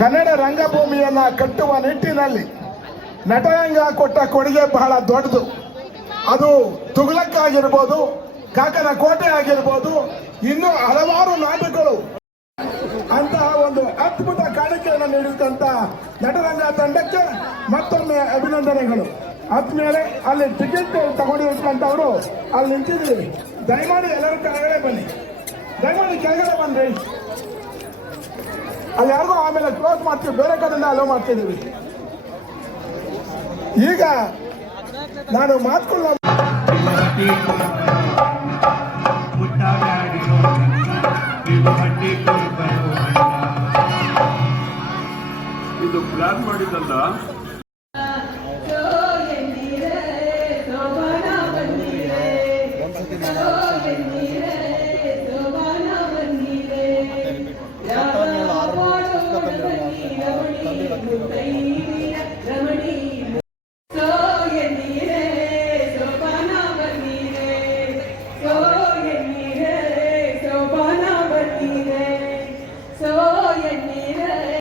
ಕನ್ನಡ ರಂಗಭೂಮಿಯನ್ನ ಕಟ್ಟುವ ನಿಟ್ಟಿನಲ್ಲಿ ನಟರಂಗ ಕೊಟ್ಟ ಕೊಡುಗೆ ಬಹಳ ದೊಡ್ಡದು. ಅದು ತುಗ್ಲಕ್ ಆಗಿರ್ಬೋದು ಕಾಕನ ಕೋಟೆ ಆಗಿರ್ಬೋದು, ಇನ್ನೂ ಹಲವಾರು ನಾಟಕಗಳು. ಅಂತಹ ಒಂದು ಅದ್ಭುತ ಕಾಣಿಕೆಯನ್ನು ನೀಡಿದಂತ ನಟರಂಗ ತಂಡಕ್ಕೆ ಮತ್ತೊಮ್ಮೆ ಅಭಿನಂದನೆಗಳು. ಆದ್ಮೇಲೆ ಅಲ್ಲಿ ಟಿಕೆಟ್ ತಗೊಂಡಿರ್ತಕ್ಕಂಥವ್ರು ಅಲ್ಲಿ ನಿಂತಿದ್ದೀವಿ. ದಯಮಾಡಿ ಎಲ್ಲರೂ ಕೆಳಗಡೆ ಬನ್ನಿ. ದಯಮಾಡಿ ಕೆಳಗಡೆ ಬನ್ರಿ ಅಲ್ಲಿ ಯಾರಿಗೂ ಆಮೇಲೆ ಕ್ಲೋಸ್ ಮಾಡ್ತೀವಿ, ಬೇರೆ ಕಡೆಯಿಂದ ಅಲೋ ಮಾಡ್ತಿದ್ದೀವಿ. ಈಗ ನಾನು ಮಾತುಕೊಳ್ಳ ಇದು ಪ್ಲಾನ್ ಮಾಡಿದ್ದಲ್ಲ. তাদের